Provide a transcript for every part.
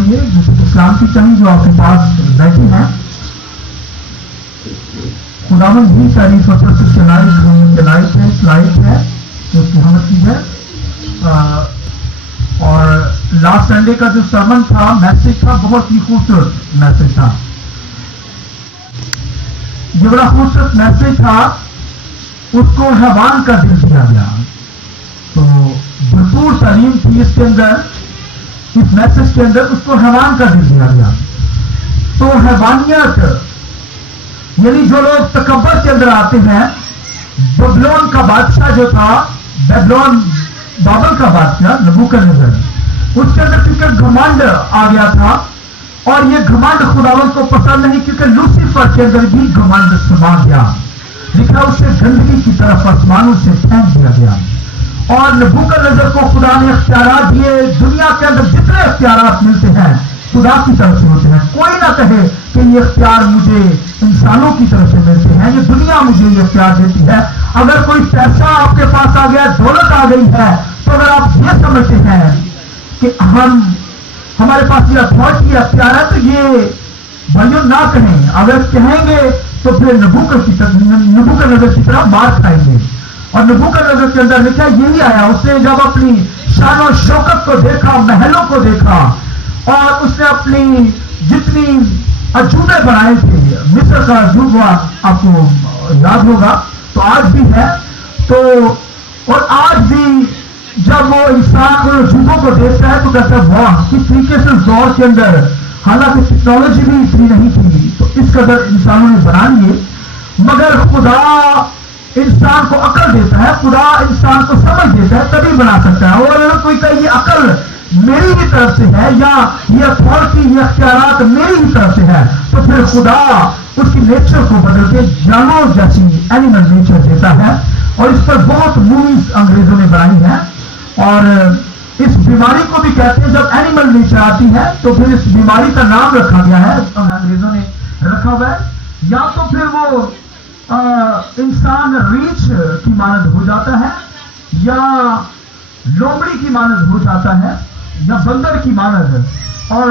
پڑھیے اسلام کی چاہیے جو آپ کے پاس بیٹھے ہیں. خداوند بھی تعریف و تقدیس کے لائق ہے جو اس کی حمد کی ہے. اور لاسٹ سنڈے کا جو سرمن تھا، میسج تھا، بہت ہی خوبصورت میسج تھا. یہ بڑا خوبصورت میسج تھا. اس کو حیوان کا دل دیا گیا. تو بھرپور تعلیم تھی اس کے اندر، اس میسج کے اندر. اس کو حیوان کا دل دیا گیا. تو حیوانیت یعنی جو لوگ تکبر کے اندر آتے ہیں، بابلون کا بادشاہ جو تھا، بابل کا بادشاہ نبوکدنیزر، اس کے اندر کیونکہ گھمنڈ آ گیا تھا. اور یہ گھمنڈ خداوند کو پسند نہیں، کیونکہ لوسیفر کے اندر بھی گھمنڈ سما گیا. لکھا اسے گندگی کی طرف آسمانوں سے پھینک دیا گیا. اور نبوکدنیزر کو خدا نے اختیارات دیے. دنیا کے اندر جتنے اختیارات ملتے ہیں خدا کی طرف سے ہوتے ہیں. کوئی نہ کہے کہ یہ اختیار مجھے انسانوں کی طرف سے ملتے ہیں، یہ دنیا مجھے یہ اختیار دیتی ہے. اگر کوئی پیسہ آپ کے پاس آ گیا، دولت آ گئی ہے، تو اگر آپ یہ سمجھتے ہیں کہ ہمارے پاس یہ اتھارٹی اختیار ہے، تو یہ بھائیوں نہ کہیں. اگر کہیں گے تو پھر نبوکدنیزر کی طرح مار کھائیں گے. اور نبوکدنیزر کے اندر لکھا یہی آیا. اس نے جب اپنی شان و شوکت کو دیکھا، محلوں کو دیکھا، اور اس نے اپنی جتنی عجوبے بنائے تھے، مصر کا عجوبہ آپ کو یاد ہوگا، تو آج بھی ہے. تو اور آج بھی جب وہ انسان ان عجوبوں کو دیکھتا ہے تو کہتا ہے واہ، کس طریقے سے اس دور کے اندر، حالانکہ ٹیکنالوجی بھی اتنی نہیں تھی تو اس قدر انسانوں نے بنا لیے، مگر خدا انسان کو عقل دیتا ہے، خدا انسان کو سمجھ دیتا ہے، تبھی بنا سکتا ہے. اور اگر کوئی کہے یہ عقل میری ہی طرف سے ہے، یا یہ اتھارٹی، یہ اختیارات میری ہی طرف سے ہے، تو پھر خدا اس کی نیچر کو بدل کے جانور جیسی اینیمل نیچر دیتا ہے. اور اس پر بہت موویز انگریزوں نے بنائی ہیں. اور اس بیماری کو بھی کہتے ہیں، جب اینیمل نیچر آتی ہے تو پھر اس بیماری کا نام رکھا گیا ہے، انگریزوں نے رکھا ہوا ہے. یا تو پھر وہ انسان ریچھ کی مانند ہو جاتا ہے، یا لومڑی کی مانند ہو جاتا ہے، یا بندر کی مانند، اور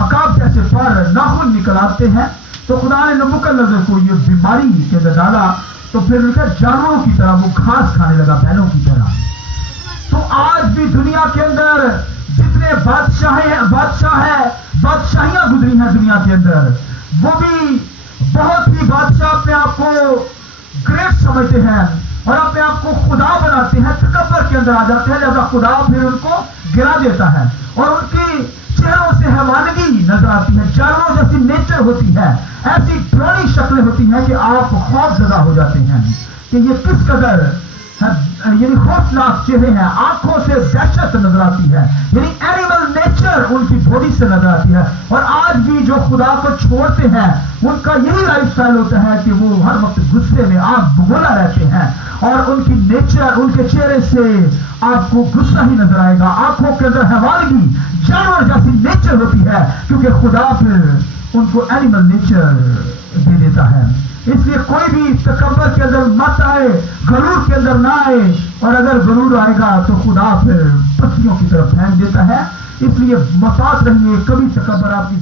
عقاب جیسے پر ناخن نکل آتے ہیں. تو خدا نے نبوکدنیزر کو یہ بیماری کے اندر ڈالا. تو پھر جانوروں کی طرح وہ گھاس کھانے لگا، بیلوں کی طرح. تو آج بھی دنیا کے اندر جتنے بادشاہیاں گزری ہیں دنیا کے اندر، وہ بھی بہت ہی بادشاہ اپنے آپ کو گریٹ سمجھتے ہیں اور اپنے آپ کو خدا بناتے ہیں، تکبر کے اندر آ جاتے ہیں. لہذا خدا پھر ان کو گرا دیتا ہے اور ان کی چہروں سے حیوانگی نظر آتی ہے، جانوروں جیسی نیچر ہوتی ہے، ایسی ڈراؤنی شکلیں ہوتی ہیں کہ آپ خوف زدہ ہو جاتے ہیں کہ یہ کس قدر یعنی خوفناک چہرے ہیں. آنکھوں سے دہشت نظر آتی ہے، یعنی اینیمل نیچر ان کی باڈی سے نظر آتی ہے. اور آج بھی جو خدا کو چھوڑتے ہیں ان کا یہی لائف سٹائل ہوتا ہے کہ وہ ہر وقت غصے میں آنکھ بگولا رہتے ہیں، اور ان کی نیچر، ان کے چہرے سے آپ کو غصہ ہی نظر آئے گا. آنکھوں کے اندر حیوانگی، جانور جیسی نیچر ہوتی ہے، کیونکہ خدا پھر ان کو اینیمل نیچر دے دیتا ہے. اس لیے کوئی بھی تکبر کے اندر مت آئے، غرور کے اندر نہ آئے. اور اگر غرور آئے گا تو خدا پھر پتیوں کی طرف پھینک دیتا ہے. اس لیے محتاط رہیے، کبھی تکبر آپ کی